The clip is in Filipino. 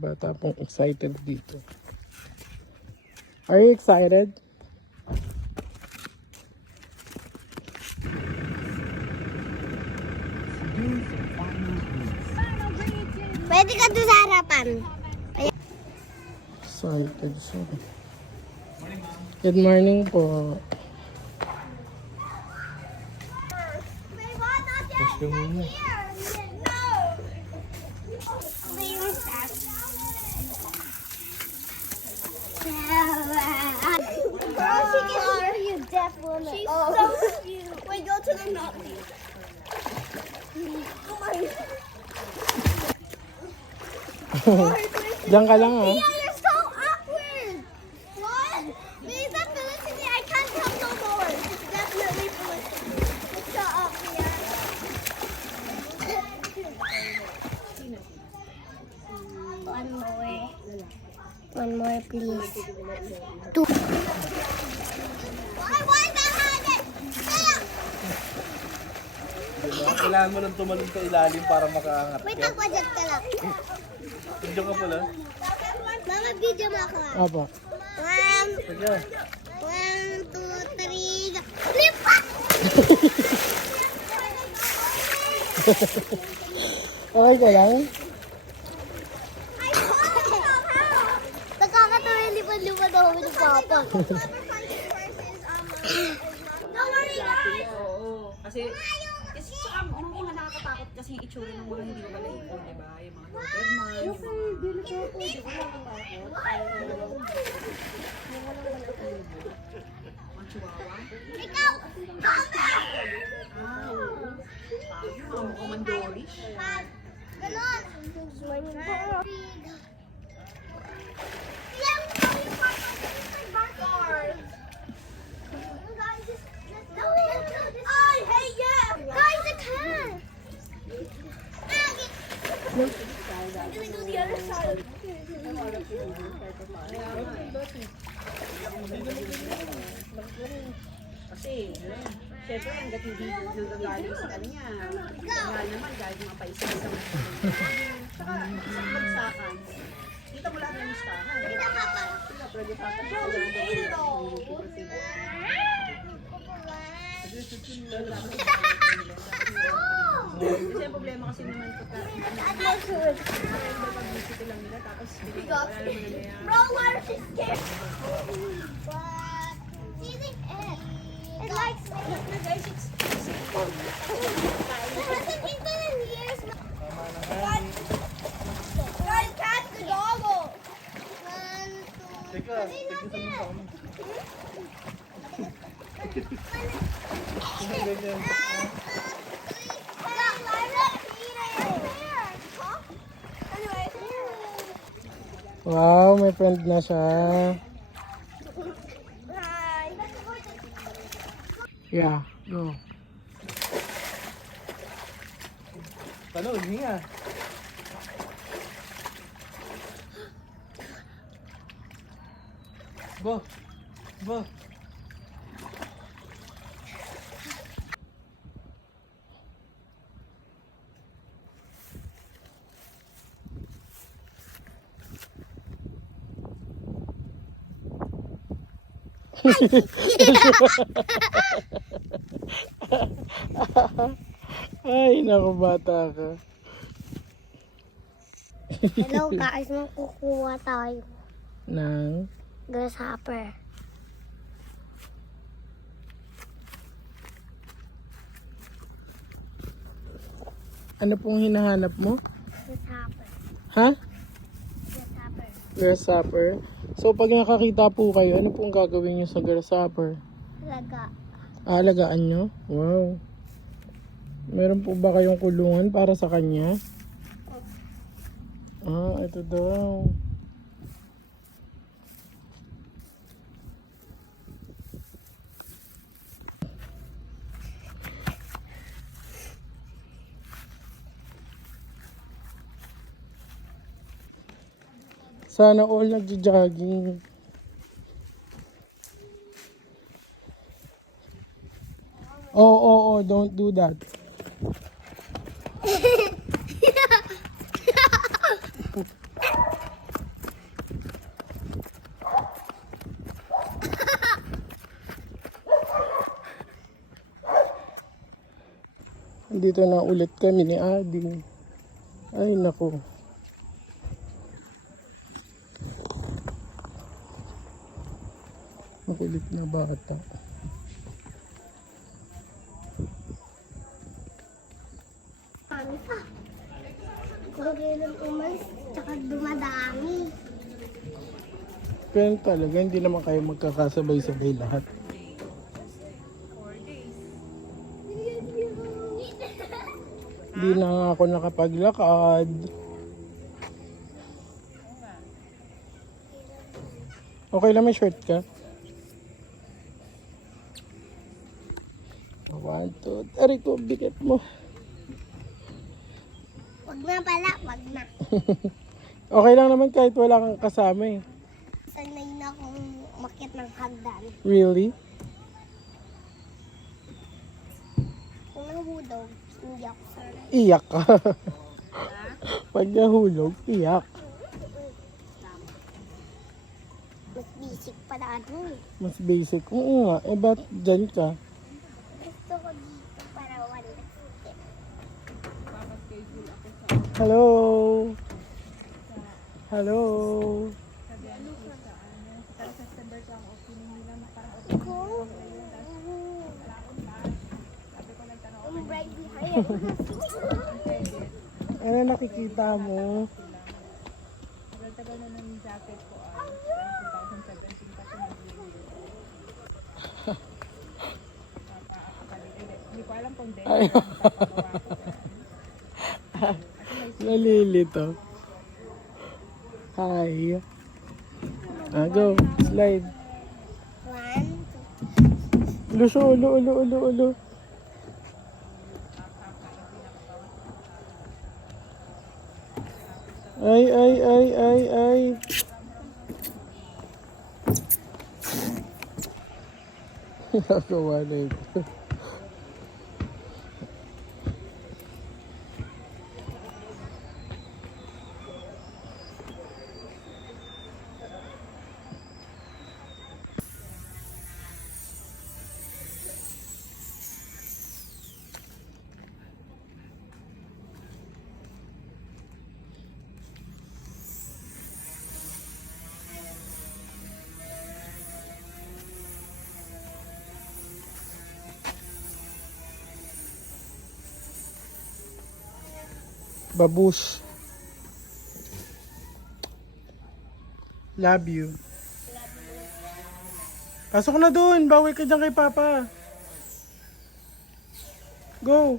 bata pong excited dito. Are you excited? Pwede ka doon sa harapan. Excited siya. Good morning po. Girl, she can hear you, deaf woman. She's so cute. Wait, go to the Nazi. Diyan ka lang Yeah, you're so awkward. What? Is that Felicity? I can't come no more. It's definitely Felicity. Shut up, Mia. One more. One more, please. Two. Why is that hanging? Kailangan mo lang tumalon sa ilalim para makaangat Wait, ka. mag-budget ka lang. Diyan ka pala. Mama, video mo ako. Apo. Sige. 1, 2, 3, go. Lipat! Okay ka lang? Nakakatawa yung lipad-lipad ako ni Papa. Don't worry, guys. Oo. Kasi saka nung una nakakatakot kasi yung itsura ng mga hindi ko malayo, di ba? Yung mga Doberman, yung mga... Mga chihuahua. Ikaw! Mama! Oo. Yung mga komandorish. Ganon! I hate you! Guys, a cat! I'm gonna go the other side. Kasi, syempre, hanggat hindi nagagaling sa kanya, mahal naman kahit mga paisa-isa mo. Saka, sa bagsakan, kita mo lahat ng listahan. Pwede kasi ang problema kasi naman pagka publicity lang nila tapos wala naman nila. Bro, why are you scared? What? Season F. It likes me. Guys, it hasn't eaten in years. Guys, catch the goggle. 1, 2, Teka, tignan mo sa kamo. Ganyan. Wow, may friend na siya. Yeah, go. Ano, hinga. Bo. Bo. Ay, naku bata ka. Hello guys, magkukuha tayo. Nang? Grasshopper. Ano pong hinahanap mo? Grasshopper. Ha? Grasshopper. Grasshopper. So, pag nakakita po kayo, ano pong gagawin nyo sa grasshopper? Laga. Alagaan nyo? Wow. Meron po ba kayong kulungan para sa kanya? Ah, ito daw. Sana all nagja-jogging. Oh, don't do that. Dito na ulit kami ni Adi. Ay, naku. Makulit na bata. Kami pa. Kung kailan umalis, tsaka dumadami. Pero talaga, hindi naman kayo magkakasabay-sabay lahat. Hindi na nga ako nakapaglakad. Okay lang, may short ka? 1, 2, aray ko, bigat mo. Wag na pala, wag na. Okay lang naman kahit wala kang kasama eh. Sanay na akong umakyat ng hagdan. Really? Kung nahulog, hindi ako sanay. Iyak ka. Pag nahulog, iyak. Mas basic pala ano eh. Mas basic. Oo nga, eh ba't dyan ka? Gusto ko dito para one step. Hello? Hello? Ko. I'm right behind. Ano nakikita mo? Tagal na ng jacket ko ay 2017 pa siya nag-review. Hindi ko alam kung Ay. Nalilito. Hi. Go. Slide. 1, 2. Luso, ulo. Ay. Nagawa na ito. Babush. Love you. Pasok na doon. Bawal ka dyan kay Papa. Go.